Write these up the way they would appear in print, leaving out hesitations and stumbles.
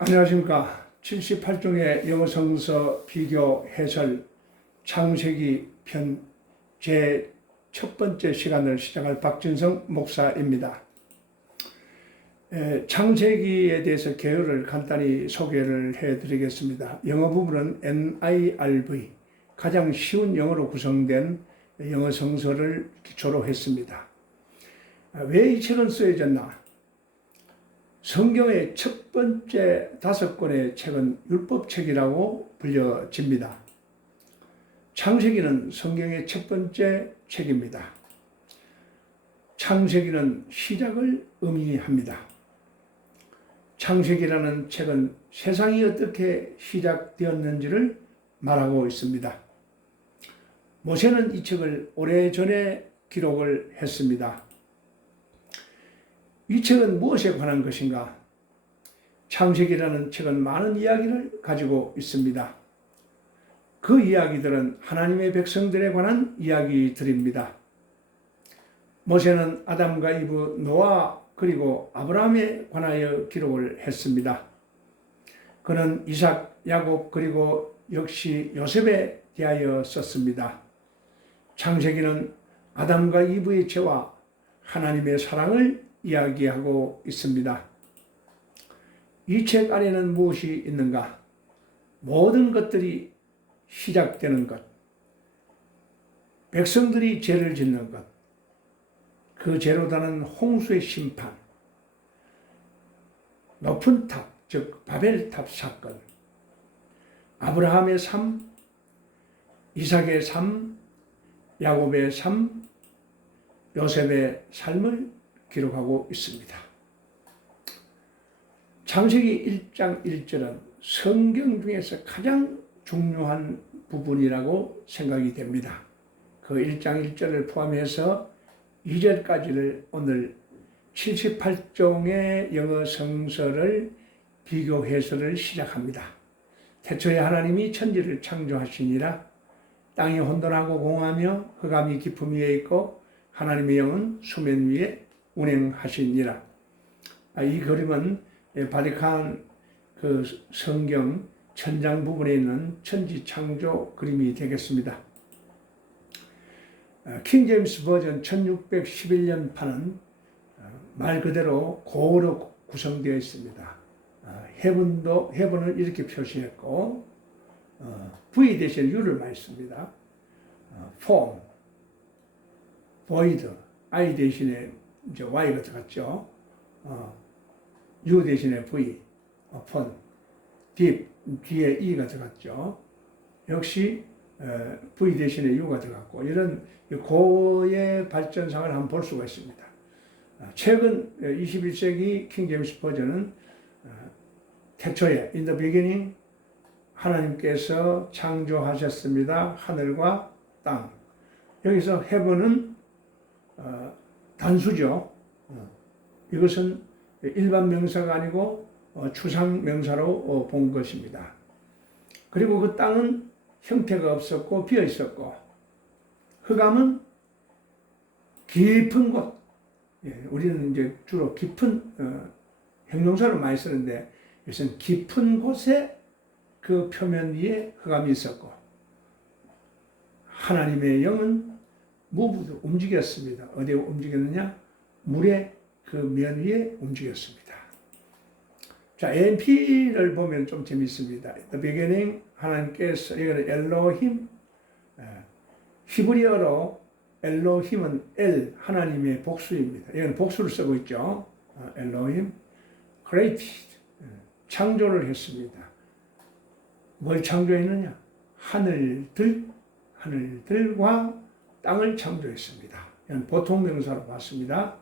안녕하십니까. 78종의 영어 성서 비교 해설 창세기 편 제 첫 번째 시간을 시작할 박진성 목사입니다. 창세기에 대해서 개요를 간단히 소개를 해드리겠습니다. 영어 부분은 NIRV, 가장 쉬운 영어로 구성된 영어 성서를 기초로 했습니다. 왜 이 책은 쓰여졌나? 성경의 첫 번째 5권의 책은 율법책이라고 불려집니다. 창세기는 성경의 첫 번째 책입니다. 창세기는 시작을 의미합니다. 창세기라는 책은 세상이 어떻게 시작되었는지를 말하고 있습니다. 모세는 이 책을 오래전에 기록을 했습니다. 이 책은 무엇에 관한 것인가? 창세기라는 책은 많은 이야기를 가지고 있습니다. 그 이야기들은 하나님의 백성들에 관한 이야기들입니다. 모세는 아담과 이브, 노아 그리고 아브라함에 관하여 기록을 했습니다. 그는 이삭, 야곱 그리고 역시 요셉에 대하여 썼습니다. 창세기는 아담과 이브의 죄와 하나님의 사랑을 이야기하고 있습니다. 이 책 안에는 무엇이 있는가? 모든 것들이 시작되는 것, 백성들이 죄를 짓는 것, 그 죄로 다는 홍수의 심판, 높은 탑, 즉 바벨탑 사건, 아브라함의 삶, 이삭의 삶, 야곱의 삶, 요셉의 삶을 기록하고 있습니다. 창세기 1장 1절은 성경 중에서 가장 중요한 부분이라고 생각이 됩니다. 그 1장 1절을 포함해서 2절까지를 오늘 78종의 영어 성서를 비교 해설을 시작합니다. 태초에 하나님이 천지를 창조하시니라. 땅이 혼돈하고 공하며 흑암이 깊음 위에 있고 하나님의 영은 수면 위에 운행하시니라. 이 그림은 바티칸 그 성경 천장 부분에 있는 천지 창조 그림이 되겠습니다. 킹 제임스 버전 1611년판은 말 그대로 고어로 구성되어 있습니다. 해븐을 이렇게 표시했고 V 대신 U를 많이 씁니다. form, void, I 대신에 이제 Y가 들어갔죠. U 대신에 V, upon, deep, 뒤에 E가 들어갔죠. 역시 V 대신에 U가 들어갔고 이런 고의 발전상을 한번 볼 수가 있습니다. 최근 21세기 킹 제임스 버전은 태초에 in the beginning 하나님께서 창조하셨습니다. 하늘과 땅. 여기서 heaven은 단수죠. 이것은 일반 명사가 아니고 추상 명사로 본 것입니다. 그리고 그 땅은 형태가 없었고 비어 있었고 흑암은 깊은 곳. 우리는 이제 주로 깊은 형용사를 많이 쓰는데 이것은 깊은 곳에 그 표면 위에 흑암이 있었고 하나님의 영은 무브도 움직였습니다. 어디에 움직였느냐? 물의 그 면 위에 움직였습니다. 자, AMP를 보면 좀 재밌습니다. The beginning, 하나님께서, 이거는 엘로힘, 히브리어로 엘로힘은 엘, 하나님의 복수입니다. 이건 복수를 쓰고 있죠. 엘로힘, created, 창조를 했습니다. 뭘 창조했느냐? 하늘들과 땅을 창조했습니다. 이건 보통 명사로 봤습니다.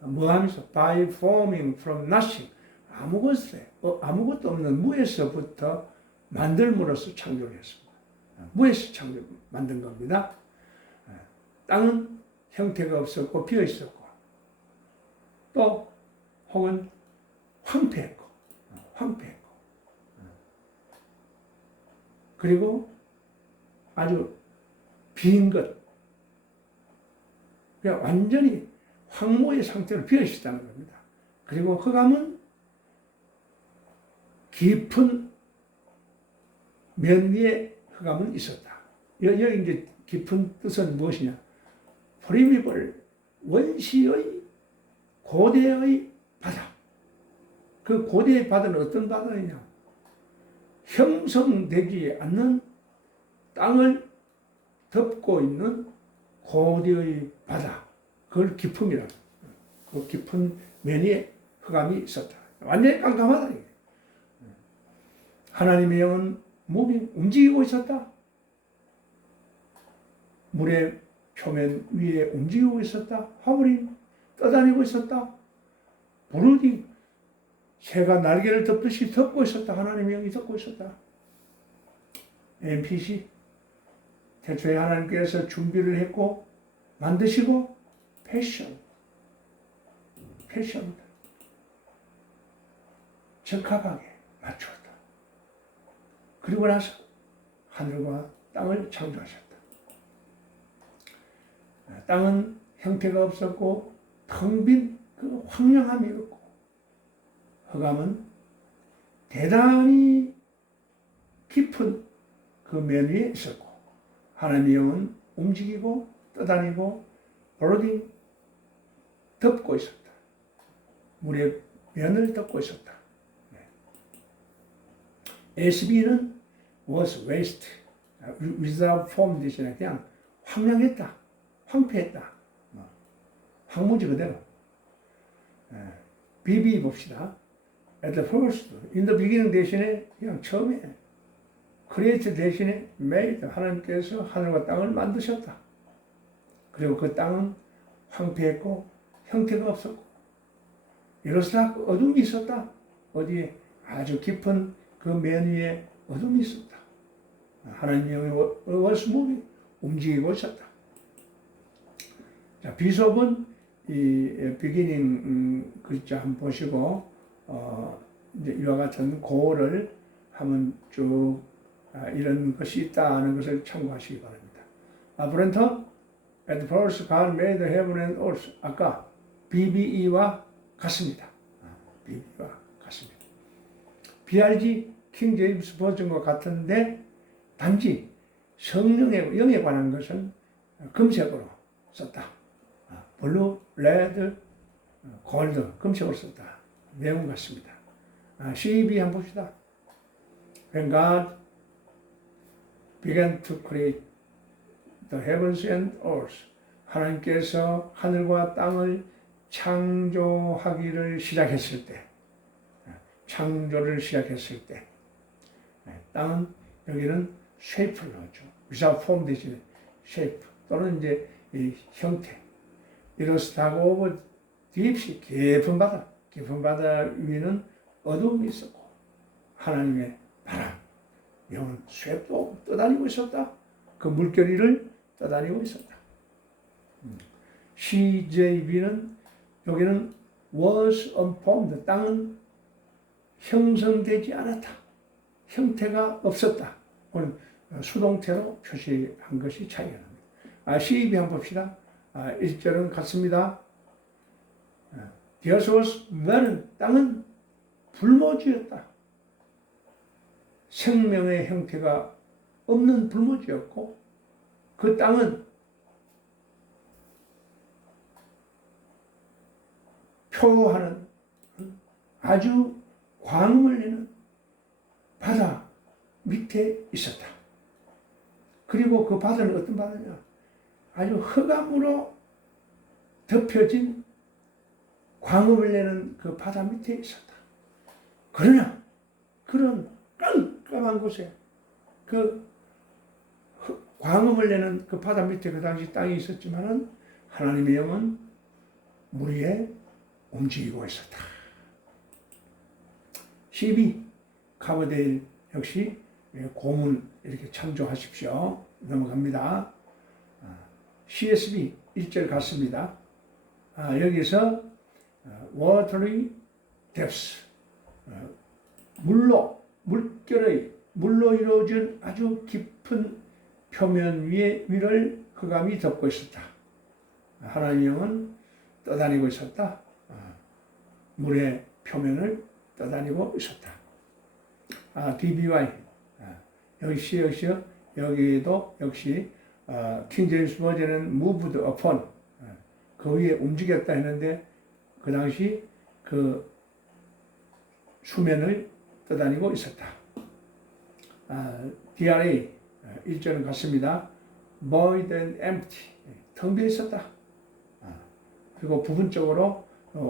뭐 하면서? By forming from nothing. 아무것도 없는 무에서부터 만들므로써 창조를 했습니다. 무에서 만든 겁니다. 땅은 형태가 없었고 비어 있었고 또 혹은 황폐했고 그리고 아주 빈 것, 그냥 완전히 황무의 상태로 비어 있었다는 겁니다. 그리고 흑암은 깊은 면 위에 흑암은 있었다. 여기 이제 깊은 뜻은 무엇이냐? 프리미블, 원시의 고대의 바다. 그 고대의 바다는 어떤 바다이냐? 형성되지 않는 땅을 덮고 있는 고대의 바다. 그걸 깊음이라. 그 깊은 면 위에 흑암이 있었다. 완전히 깜깜하다. 하나님의 영은 움직이고 있었다. 물의 표면 위에 움직이고 있었다. 화물이 떠다니고 있었다. 브루딩, 새가 날개를 덮듯이 덮고 있었다. 하나님의 영이 덮고 있었다. NPC, 태초에 하나님께서 준비를 했고 만드시고 패션, 적합하게 맞추었다. 그리고 나서 하늘과 땅을 창조하셨다. 땅은 형태가 없었고 텅 빈 그 황량함이었고, 흑암은 대단히 깊은 그 면 위에 있었고, 하나님의 영은 움직이고 떠다니고 브로딩 덮고 있었다. 물의 면을 덮고 있었다. SB는 was waste, without form 대신에 그냥 황량했다, 황폐했다, 황무지 그대로. BB 봅시다. At the first, in the beginning 대신에 그냥 처음에, create 대신에 made, 하나님께서 하늘과 땅을 만드셨다. 그리고 그 땅은 황폐했고 형태가 없었고, 이로써 어둠이 있었다. 어디에? 아주 깊은 그 면 위에 어둠이 있었다. 하나님의 영이 was moving, 움직이고 있었다. 자, 비숍은 이 비기닝 글자 한번 보시고 이제 이와 같은 고를 한번 쭉 이런 것이 있다는 것을 참고하시기 바랍니다. 브렌턴, at first God made the heaven and earth. 아까 BBE와 같습니다. BBE와 같습니다. BRG 킹 제임스 버전과 같은데 단지 성령의 영에 관한 것은 금색으로 썼다. 블루, 레드, 골드, 금색으로 썼다. 내용 같습니다. CEB 한번 봅시다. When God began to create the heavens and earth, 하나님께서 하늘과 땅을 창조하기를 시작했을 때, 창조를 시작했을 때, 땅은 여기는 쉐이프를 넣었죠. without form 대신에 쉐이프 또는 이제 이 형태. 이로스타고 오브 딥시, 깊은 바다 위에는 어둠이 있었고 하나님의 바람, 영은 쇠도 떠다니고 있었다. 그 물결이를 떠다니고 있었다. CJB는 여기는 was unformed, 땅은 형성되지 않았다. 형태가 없었다. 오늘 수동태로 표시한 것이 차이가 납니다. CEB 한번 봅시다. 1절은 같습니다. The earth was barren, 땅은 불모지였다. 생명의 형태가 없는 불모지였고, 그 땅은 표하는 아주 광음을 내는 바다 밑에 있었다. 그리고 그 바다는 어떤 바다냐? 아주 흑암으로 덮여진 광음을 내는 그 바다 밑에 있었다. 그러나 그런 깜깜한 곳에 그 광음을 내는 그 바다 밑에 그 당시 땅이 있었지만은 하나님의 영은 물 위에 움직이고 있었다. 12. 카버데일 역시 고문 이렇게 참조하십시오. 넘어갑니다. CSB 1절 같습니다. 여기서 watery depths, 물로 이루어진 아주 깊은 표면 위를 흑암이 덮고 있었다. 하나님의 영은 떠다니고 있었다. 물의 표면을 떠다니고 있었다. DBY. 여기도 역시 킹 제임스 버전은 moved upon. 그 위에 움직였다 했는데 그 당시 그 수면을 떠다니고 있었다. DRA 1절은 같습니다. void and empty. 텅 비어 있었다. 그리고 부분적으로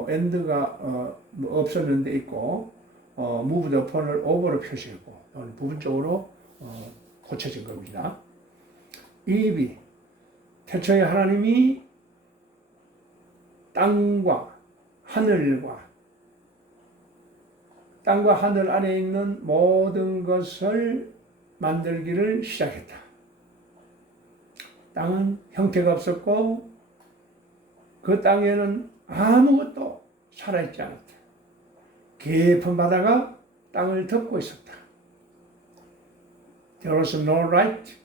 end가 없었는데 있고 moved upon을 over로 표시했고 부분적으로 고쳐진 겁니다. EB 태초에 하나님이 땅과 하늘 안에 있는 모든 것을 만들기를 시작했다. 땅은 형태가 없었고 그 땅에는 아무것도 살아있지 않았다. 깊은 바다가 땅을 덮고 있었다. There was no light,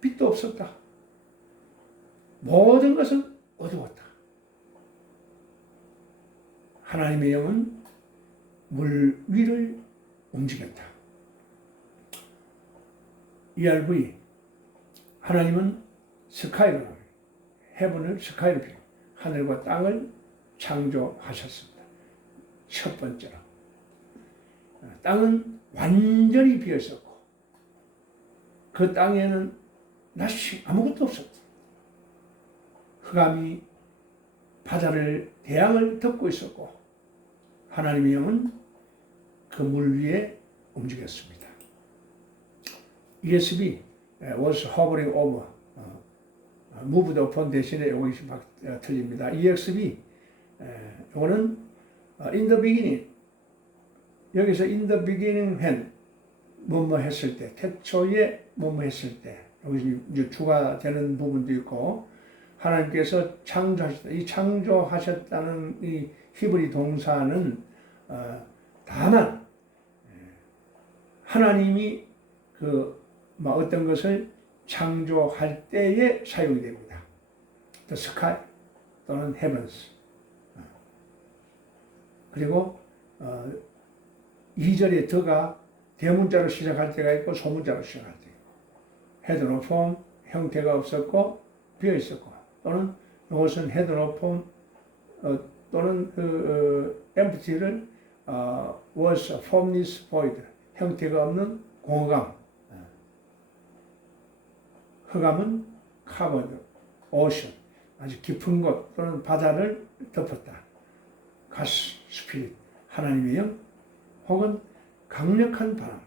빛도 없었다. 모든 것은 어두웠다. 하나님의 영은 물 위를 움직였다. ERV 하나님은 스카이를 헤븐을 스카이를 비워 하늘과 땅을 창조하셨습니다. 첫 번째로 땅은 완전히 비어 있었고 그 땅에는 낯이 아무것도 없었다. 흑암이 바다를 대양을 덮고 있었고 하나님의 영은 그 물 위에 움직였습니다. ESV was hovering over moved upon 대신에 이것이 틀립니다. EXV 이거는 in the beginning 여기서 in the beginning when 뭐뭐 했을 때 태초에 뭐뭐 했을 때 여기 이제 주가 되는 부분도 있고 하나님께서 창조하셨다. 이 창조하셨다는 이 히브리 동사는 다만 하나님이 어떤 것을 창조할 때에 사용이 됩니다. The sky 또는 heavens. 그리고 2절의 더가 대문자로 시작할 때가 있고 소문자로 시작할 때 있고 had no form, 형태가 없었고 비어 있었고 또는 이것은 had no form 또는 empty를 was a formless void, 형태가 없는 공허감. 흑암은 covered, ocean, 아주 깊은 곳 또는 바다를 덮었다. 가스, 스피릿, 하나님의 영, 혹은 강력한 바람,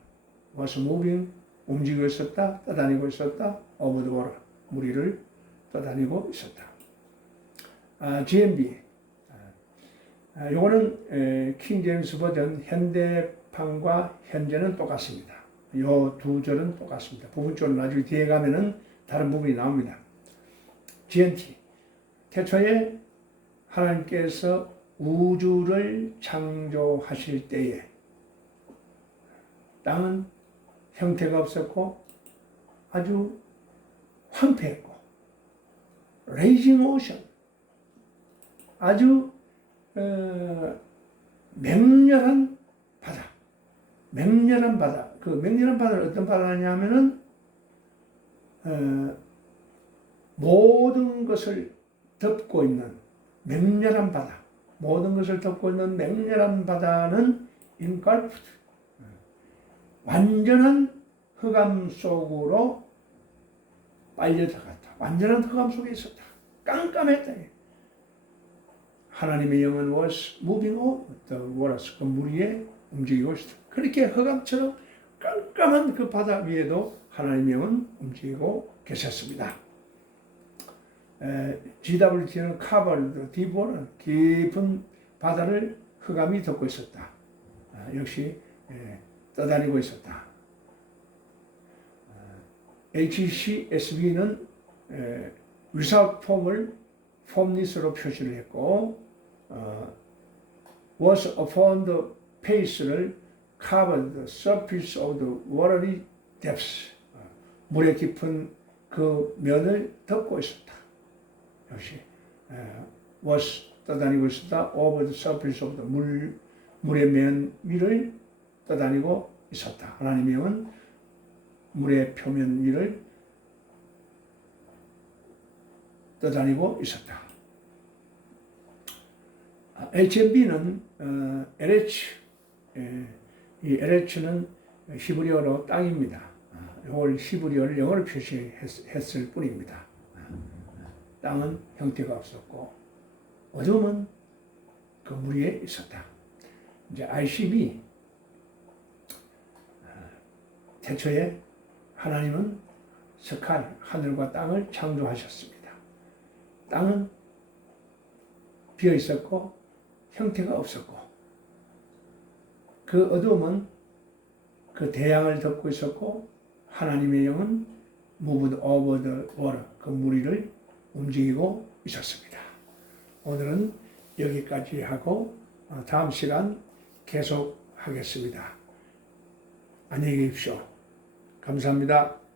was moving, 움직이고 있었다, 떠다니고 있었다, over the water, 물 위를 떠다니고 있었다. GMB, 요거는 킹 제임스 버전 현대판과 현재는 똑같습니다. 요 두 절은 똑같습니다. 부분적으로 나중에 뒤에 가면은 다른 부분이 나옵니다. GNT, 태초에 하나님께서 우주를 창조하실 때에 땅은 형태가 없었고 아주 황폐했고 raging ocean, 아주 맹렬한 바다. 그 맹렬한 바다는 어떤 바다냐면은 모든 것을 덮고 있는 맹렬한 바다. 모든 것을 덮고 있는 맹렬한 바다는 engulfed, 완전한 흑암 속으로 빨려 들어갔다. 완전한 흑암 속에 있었다. 깜깜했다. 하나님의 영은 was moving over the waters, 그 물 위에 움직이고 있었다. 그렇게 흑암처럼 깜깜한 그 바다 위에도 하나님의 영은 움직이고 계셨습니다. GWT는 covered, deep는 깊은 바다를 흑암이 덮고 있었다. 역시 떠다니고 있었다. HCSB는 without form을 formless로 표시를 했고 was upon the face를 covered the surface of the watery depths, 물의 깊은 그 면을 덮고 있었다. 역시 was 떠다니고 있었다. over the surface of the 물의 면 위를 떠다니고 있었다. 하나님의 영은 물의 표면 위를 떠다니고 있었다. HMB는 에레츠, 이 에레츠는 히브리어로 땅입니다. 이걸 히브리어를 영어로 표시했을 뿐입니다. 땅은 형태가 없었고 어둠은 그 물 위에 있었다. 이제 ICB, 태초에 하나님은 스칼, 하늘과 땅을 창조하셨습니다. 땅은 비어 있었고 형태가 없었고 그 어둠은 그 대양을 덮고 있었고 하나님의 영은 moved over the water, 그 물 위를 움직이고 있었습니다. 오늘은 여기까지 하고 다음 시간 계속하겠습니다. 안녕히 계십시오. 감사합니다.